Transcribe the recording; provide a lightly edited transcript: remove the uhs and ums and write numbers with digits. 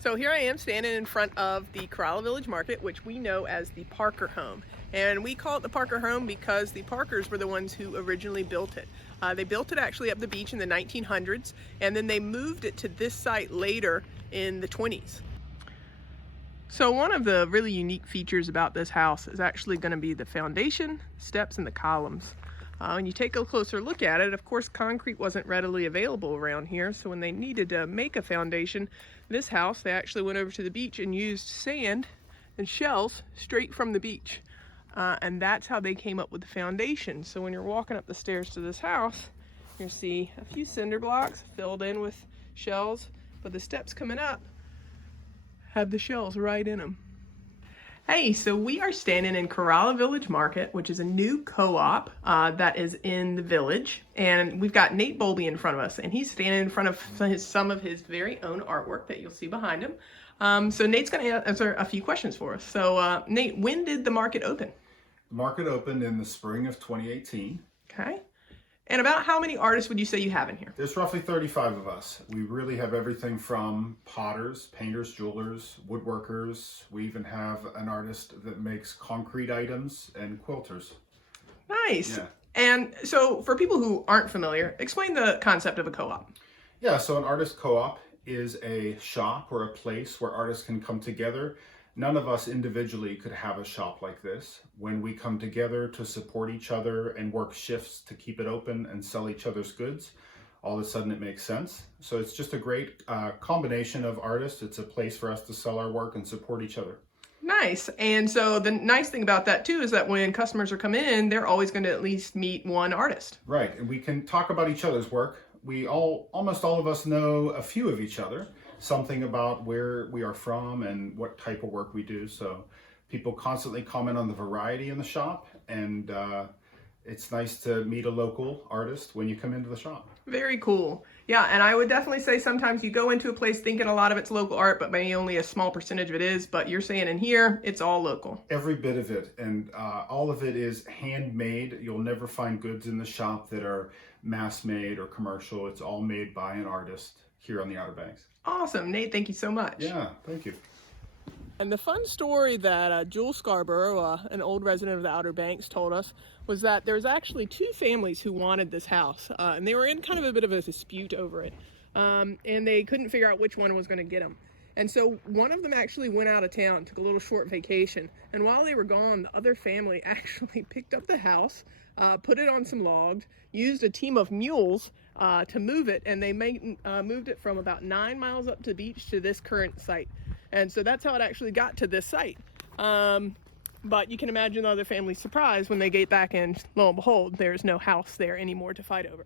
So here I am standing in front of the Corolla Village Market, which we know as the Parker home. And we call it the Parker home because the Parkers were the ones who originally built it. They built it actually up the beach in the 1900s, and then they moved it to this site later in the 20s. So one of the really unique features about this house is actually going to be the foundation, steps, and the columns. When you take a closer look at it, of course, concrete wasn't readily available around here, so when they needed to make a foundation, this house, they actually went over to the beach and used sand and shells straight from the beach. And that's how they came up with the foundation. So when you're walking up the stairs to this house, you'll see a few cinder blocks filled in with shells, but the steps coming up have the shells right in them. Hey, so we are standing in Corolla Village Market, which is a new co-op that is in the village. And we've got Nate Bowlby in front of us, and he's standing in front of some of his very own artwork that you'll see behind him. So Nate's going to answer a few questions for us. So Nate, when did the market open? The market opened in the spring of 2018. Okay. And about how many artists would you say you have in here? There's roughly 35 of us. We really have everything from potters, painters, jewelers, woodworkers. We even have an artist that makes concrete items and quilters. Nice. Yeah. And so for people who aren't familiar, explain the concept of a co-op. Yeah, so an artist co-op is a shop or a place where artists can come together. None of us individually could have a shop like this. When we come together to support each other and work shifts to keep it open and sell each other's goods, all of a sudden it makes sense. So it's just a great combination of artists. It's a place for us to sell our work and support each other. Nice. And so the nice thing about that too is that when customers are coming in, they're always going to at least meet one artist. Right, and we can talk about each other's work. Almost all of us know a few of each other, something about where we are from and what type of work we do. So people constantly comment on the variety in the shop, and it's nice to meet a local artist when you come into the shop. Very cool. Yeah, and I would definitely say sometimes you go into a place thinking a lot of it's local art, but maybe only a small percentage of it is, but you're saying in here, it's all local. Every bit of it, and all of it is handmade. You'll never find goods in the shop that are mass-made or commercial. It's all made by an artist here on the Outer Banks. Awesome. Nate, thank you so much. Yeah, thank you. And the fun story that Jewel Scarborough, an old resident of the Outer Banks, told us was that there's actually two families who wanted this house, and they were in kind of a bit of a dispute over it, and they couldn't figure out which one was going to get them. And so one of them actually went out of town, took a little short vacation, and while they were gone, the other family actually picked up the house, put it on some logs, used a team of mules to move it, and they moved it from about 9 miles up to the beach to this current site. And so that's how it actually got to this site. But you can imagine the other family's surprise when they get back and lo and behold, there's no house there anymore to fight over.